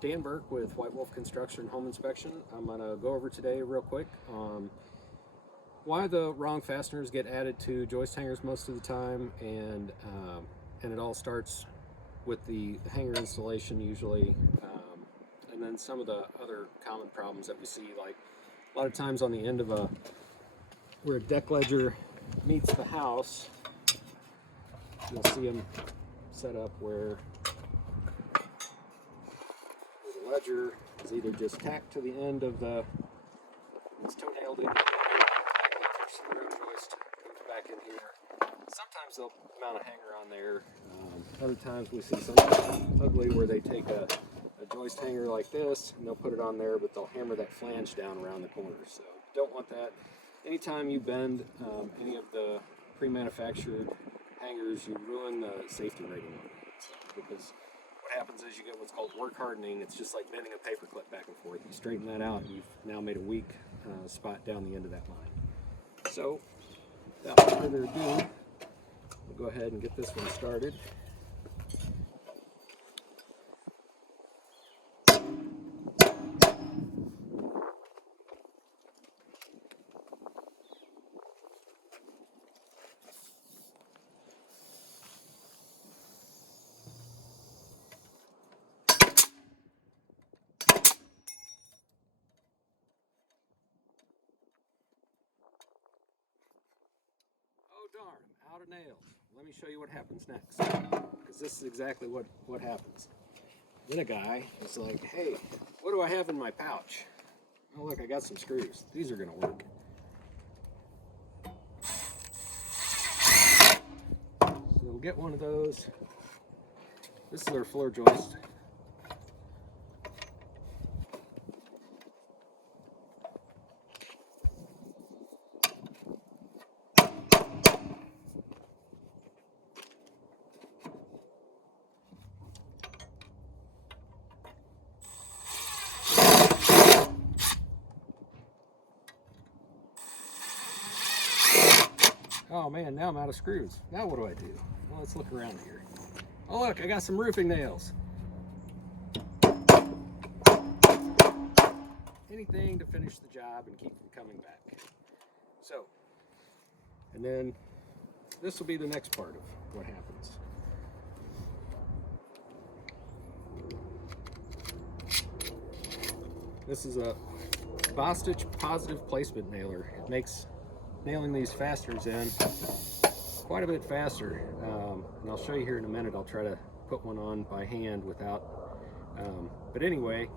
Dan Burke with White Wolf Construction Home Inspection. I'm going to go over today real quick why the wrong fasteners get added to joist hangers most of the time, and it all starts with the hanger installation usually, and then some of the other common problems that we see, like a lot of times on the end of where a deck ledger meets the house, you'll see them set up where the ledger is either just tacked to the end of it's toe-nailed in, the root joist comes back in here. Sometimes they'll mount a hanger on there. Other times we see something ugly where they take a joist hanger like this and they'll put it on there, but they'll hammer that flange down around the corner. So don't want that. Anytime you bend any of the pre-manufactured hangers, you ruin the safety rating on it. Because what happens is you get what's called work hardening. It's just like bending a paper clip back and forth. You straighten that out, and you've now made a weak spot down the end of that line. So without further ado, we'll go ahead and get this one started. Oh darn, I'm out of nails. Let me show you what happens next, because this is exactly what happens. Then a guy is like, hey, what do I have in my pouch? Oh look, I got some screws. These are going to work. So we'll get one of those. This is our floor joist. Oh man, now I'm out of screws. Now what do I do? Well, let's look around here. Oh look, I got some roofing nails. Anything to finish the job and keep them coming back. So, and then this will be the next part of what happens. This is a Bostitch positive placement nailer. It makes nailing these fasteners in quite a bit faster, and I'll show you here in a minute. I'll try to put one on by hand without, but anyway,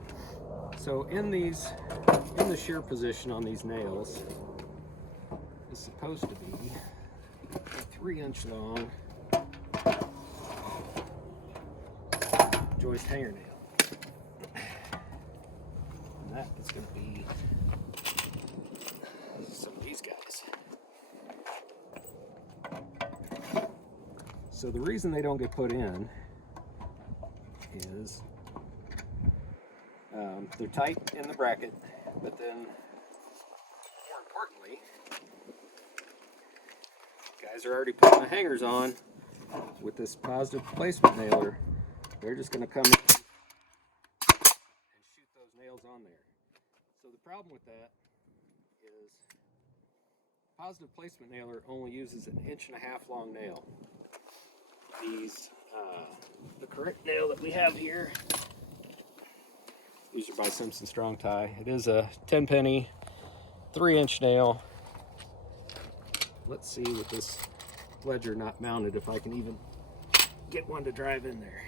so in the shear position on these nails is supposed to be a 3-inch long joist hanger nail, and that is going to be some of these guys. So the reason they don't get put in is they're tight in the bracket, but then more importantly, guys are already putting the hangers on with this positive placement nailer. They're just going to come in and shoot those nails on there. So the problem with that is positive placement nailer only uses an 1.5-inch long nail. The correct nail that we have here, these are by Simpson Strong Tie. It is a 10-penny 3-inch nail. Let's see with this ledger not mounted if I can even get one to drive in there.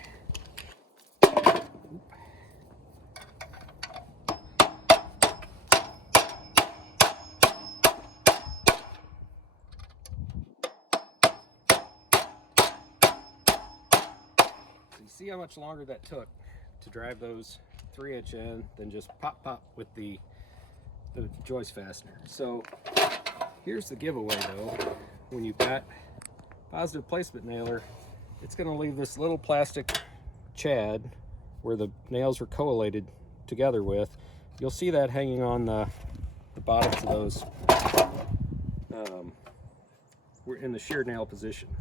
See how much longer that took to drive those 3-inch in than just pop with the joist fastener. So here's the giveaway though. When you've got positive placement nailer, it's going to leave this little plastic chad where the nails are collated together with. You'll see that hanging on the bottoms of those. We're in the shear nail position.